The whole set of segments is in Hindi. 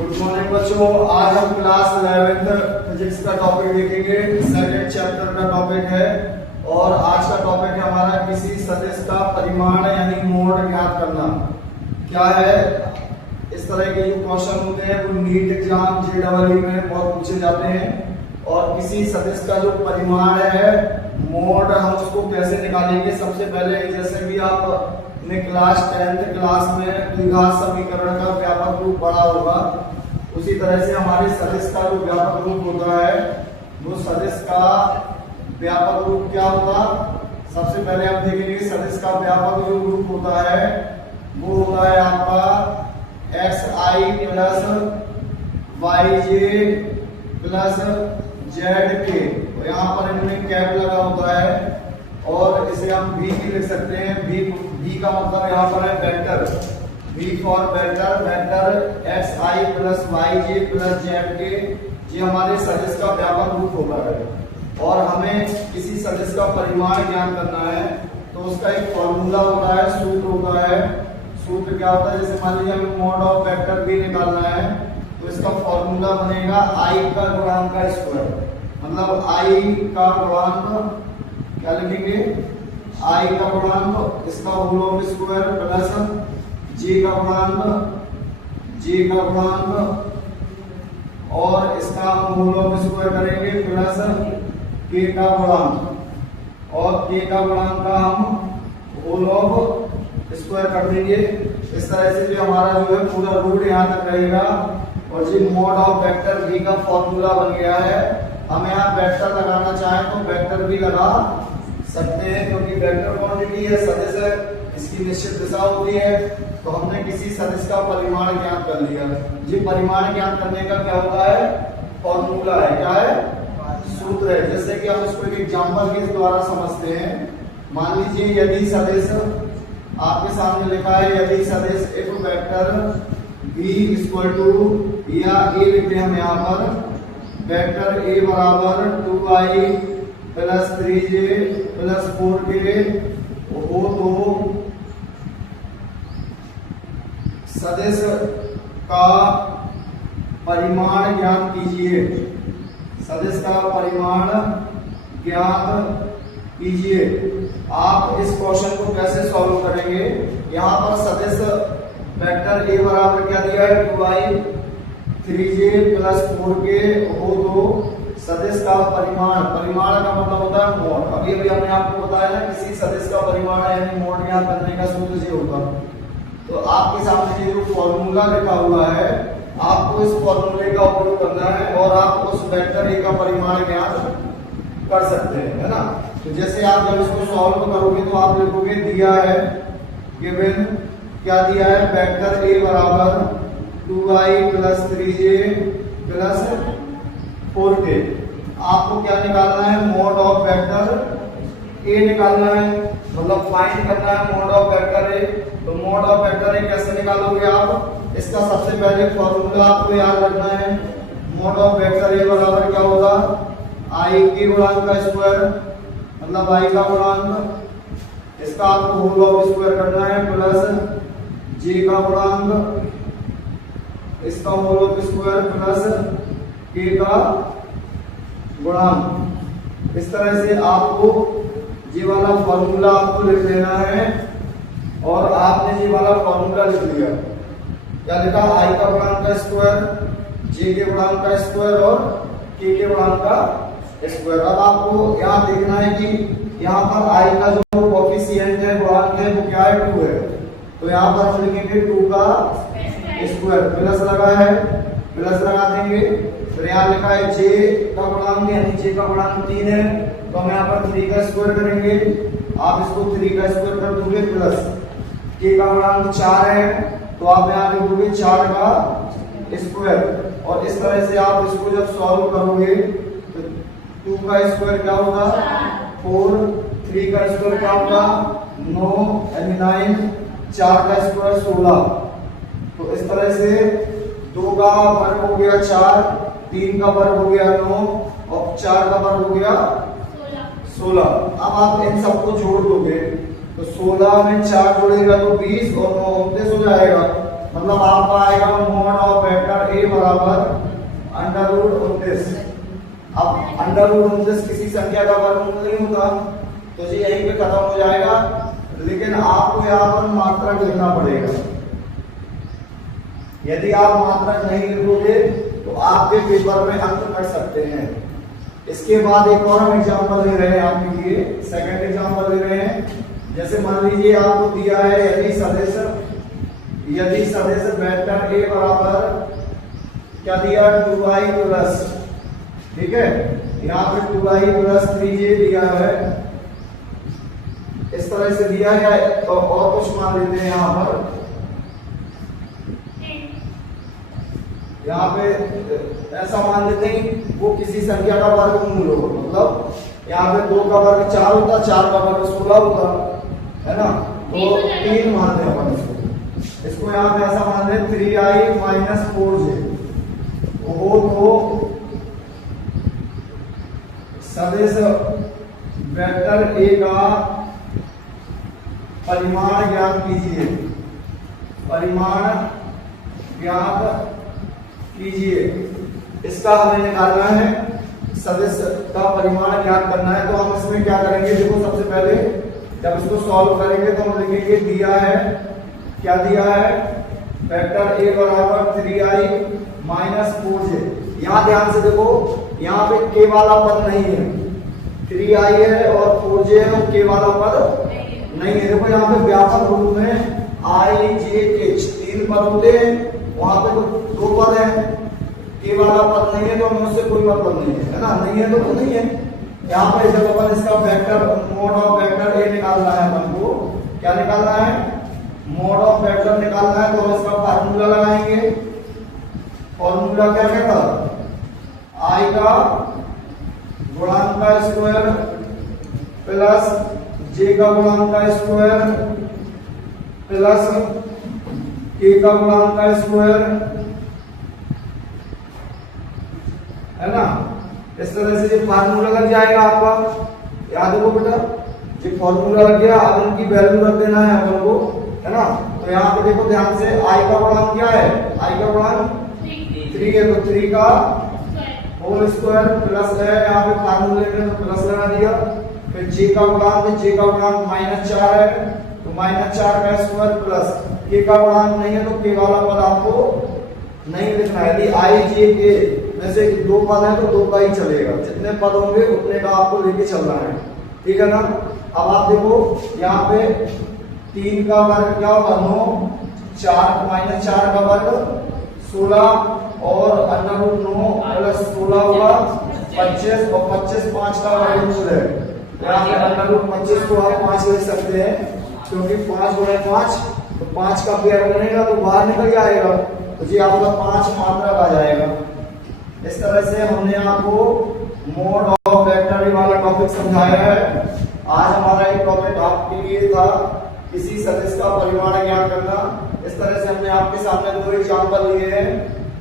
गुड मॉर्निंग बच्चों, आज हम क्लास 11th फिजिक्स का टॉपिक देखेंगे। सेकंड चैप्टर का टॉपिक है और आज का टॉपिक है हमारा किसी सदिश का परिमाण यानी मोड ज्ञात करना। क्या है, इस तरह के जो क्वेश्चन होते हैं वो नीट एग्जाम जेईई में बहुत पूछे जाते हैं। और किसी सदिश का जो परिमाण है मोड, हम उसको कैसे निकालेंगे। सबसे पहले जैसे भी आपने क्लास 10th क्लास में द्विघात समीकरण का व्यापक रूप पढ़ा होगा, उसी तरह से हमारे सदिश का जो व्यापक रूप होता है वो सदिश का व्यापक रूप क्या होगा। सबसे पहले हम देखेंगे सदिश का व्यापक जो रूप होता है वो होता है आपका xi plus yj plus zk। यहाँ पर इन्होंने कैप लगा होता है और इसे हम v की लिख सकते हैं। v का मतलब यहाँ पर है vector, v for vector, vector xi plus yj plus zk। ये हमारे सदिश का व्यापक रूप होता है। और हमें किसी सदिश का परिमाण ज्ञात करना है तो उसका एक फॉर्मूला होता है, सूत्र होता है। सूत्र क्या होता है, जैसे मान लीजिए हमें मोड ऑफ वेक्टर v निकालना है तो इसका फॉर्मूला बनेगा i का गुणांक का स्क्वायर। मतलब i का गुणांक क्या लिखेंगे, i का गुणांक इसका whole of square plus j का गुणांक और इसका होल ऑफ स्क्वायर करेंगे प्लस k का गुणांक और k का गुणांक का हम होल ऑफ स्क्वायर कर देंगे। इस तरह से जो हमारा जो है पूरा रूट यहाँ तक रहेगा। और जी मोड ऑफ वेक्टर v का फॉर्मूला बन गया है। हम यहाँ वेक्टर लगाना चाहें तो वेक्टर भी लगा सकते हैं, क्योंकि वेक्टर क्वांटिटी है, सदिश है, इसकी निश्चित दिशा होती है। तो हमने किसी सदिश का परिमाण ज्ञात कर लिया। जी परिमाण ज्ञात करने का क्या होता है, फॉर्मूला है, क्या है, सूत्र है। जैसे कि हम इसको एक एग्जाम्पल के द्वारा समझते हैं। मान लीजिए यदि सदिश आपके सामने लिखा है, यदि सदिश एक वेक्टर v इक्वल टू, या a लिखते हैं हम यहाँ पर, वेक्टर a बराबर 2i plus 3j plus 4k हो तो सदिश का परिमाण ज्ञात कीजिए। सदिश का परिमाण ज्ञात कीजिए। आप इस क्वेश्चन को कैसे सॉल्व करेंगे। यहाँ पर सदिश वेक्टर a बराबर क्या दिया है, 2i 3j प्लस 4k हो तो सदिश का परिमाण, परिमाण का मतलब होता है मोड। अभी हमने आपको बताया ना किसी सदिश का परिमाण यानी मोड ज्ञात करने का सूत्र ये होगा। तो आपके सामने ये जो फॉर्मूला लिखा हुआ है, आपको इस फॉर्मूले का उपयोग करना है और आप उस वेक्टर a का परिमाण ज्ञात कर सकते हैं, है ना। तो जैसे आप जब इसको सॉल्व करोगे तो आप लिखोगे, दिया है गिवन, क्या दिया है, वेक्टर a बराबर 2i plus 3j plus 4k। आपको क्या निकालना है, मोड ऑफ वेक्टर a निकालना है, मतलब फाइंड करना है मोड ऑफ वेक्टर a। तो मोड ऑफ वेक्टर a कैसे निकालोगे आप, इसका सबसे पहले फॉर्मूला आपको याद रखना है। मोड ऑफ वेक्टर a बराबर क्या होगा, i के गुणांक का स्क्वायर, मतलब i का गुणांक, इसका आपको होल ऑफ स्क्वायर करना है प्लस j का गुणांक, इसका whole of square plus k का गुणांक। इस तरह से आपको ये वाला फॉर्मूला आपको लिख लेना है। और आपने ये वाला फॉर्मूला लिख लिया, क्या लिखा, i का गुणांक का स्क्वायर, j के गुणांक का स्क्वायर और k के गुणांक का स्क्वायर। अब आपको यहाँ देखना है कि यहाँ पर i का जो कोएफिशिएंट है, गुणांक है, वो क्या है, 2 है। तो यहाँ पर हम लिखेंगे 2 का स्क्वायर, प्लस लगा है, प्लस लगा देंगे। फिर यहाँ लिखा है j का गुणांक यानी j का गुणांक 3 है, तो हम यहाँ पर 3 का स्क्वायर करेंगे। आप इसको 3 का स्क्वायर कर दोगे प्लस k का गुणांक 4 है, तो आप यहाँ लिखोगे 4 का स्क्वायर। और इस तरह से आप इसको जब सॉल्व करोगे तो 2 का स्क्वायर क्या होगा, 4, 3 का स्क्वायर क्या होगा, 9 यानी 9, 4 का स्क्वायर 16। तो इस तरह से 2 का वर्ग हो गया 4, 3 का वर्ग हो गया 9 और 4 का वर्ग हो गया 16। अब आप इन सबको जोड़ दोगे तो 16 में 4 जोड़ेगा तो 20 और 9 29 हो जाएगा। मतलब आपका आएगा मोड ऑफ वेक्टर a ए बराबर √19। अब √19 किसी संख्या का वर्गमूल नहीं होता, तो जी यहीं पे खत्म हो जाएगा। लेकिन आपको यहाँ पर मात्रक लिखना पड़ेगा। यदि आप मात्रक नहीं लिखोगे तो आपके पेपर में अंक कट सकते हैं। इसके बाद एक और हम एग्जाम्पल ले रहे हैं आपके लिए, सेकंड एग्जाम्पल ले रहे हैं। जैसे मान लीजिए आपको दिया है यदि सदिश वेक्टर ए बराबर क्या दिया, 2i प्लस, ठीक है, यहाँ पे 2i प्लस 3j दिया है, इस तरह से दिया है। तो और कुछ मान लेते हैं यहाँ पर, यहाँ पे ऐसा मान लेते हैं वो किसी संख्या का वर्गमूल हो, मतलब यहाँ पे 2 का वर्ग 4 होता, 4 का वर्ग 16 होता है ना, तो 3 मानते हैं अपन इसको यहाँ पे ऐसा मान लें 3i माइनस 4j। वो तो सदिश वेक्टर ए का परिमाण ज्ञात कीजिए, परिमाण ज्ञात कीजिए। इसका हमें निकालना है, सदिश का परिमाण ज्ञात करना है। तो हम इसमें क्या करेंगे, देखो सबसे पहले जब इसको सॉल्व करेंगे तो हम लिखेंगे दिया है, क्या दिया है, वेक्टर ए बराबर 3i माइनस 4j। यहाँ ध्यान से देखो, यहाँ पे के वाला पद नहीं है, 3i है और 4j है, और के वाला पद नहीं है। देखो यहाँ पे व्यापक रूप में i j k 3 पद होते हैं, वहां पे तो 2 पद है, के वाला पद नहीं है, तो हमें उससे कोई मतलब नहीं है ना, नहीं है तो नहीं है। यहाँ पे जब अपन इसका vector mode of vector A निकालना है, अपन को क्या निकालना है, मोड ऑफ वेक्टर निकालना है, तो हम इसका फार्मूला लगाएंगे। फॉर्मूला क्या कहता, i का गुणांक का स्क्वायर प्लस j का गुणांक का स्क्वायर प्लस k का गुणांक का स्क्वायर, है ना। इस तरह से ये फार्मूला लग जाएगा आपका, याद रखो बेटा, ये फार्मूला लग गया। अब इनकी वैल्यू रख देना है अपन को, है ना। तो यहाँ पे देखो ध्यान से, i का गुणांक क्या है, i का गुणांक 3 है, तो 3 का होल स्क्वायर प्लस है, यहाँ पे फार्मूले में तो प्लस लगा दिया। फिर j का गुणांक है, j का गुणांक -4 है, तो -4 का स्क्वायर प्लस k का गुणांक नहीं है, तो k वाला पद आपको नहीं लिखना है। यदि i j k में से 2 पद है तो 2 का ही चलेगा, जितने पद होंगे उतने का आपको लेके चलना है, ठीक है ना। अब आप देखो यहाँ पे 3 का वर्ग क्या होगा 9, 4 -4 का वर्ग 16 और √9 प्लस 16 होगा 25, और 25 5 का वर्गमूल है। यहाँ पे √25 को आप 5 लिख सकते हैं, क्योंकि 5 गुणे 5 तो 5 का पेयर बनेगा तो बाहर निकल जाएगा, तो जी आपका 5 मात्रक आ जाएगा। इस तरह से हमने आपको मोड ऑफ वेक्टर वाला टॉपिक समझाया है। आज हमारा एक टॉपिक आपके लिए था किसी सदिश का परिमाण ज्ञात करना। इस तरह से हमने आपके सामने 2 एग्जांपल लिए हैं,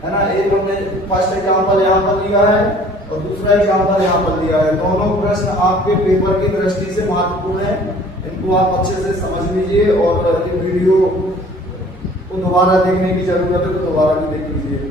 है ना। एक हमने फर्स्ट एग्जांपल यहाँ पर लिया है और दूसरा एग्जांपल यहाँ पर लिया है। दोनों प्रश्न आपके पेपर की दृष्टि से महत्वपूर्ण है, इनको आप अच्छे से समझ लीजिए। और वीडियो को दोबारा देखने की जरूरत है तो दोबारा भी देख लीजिए।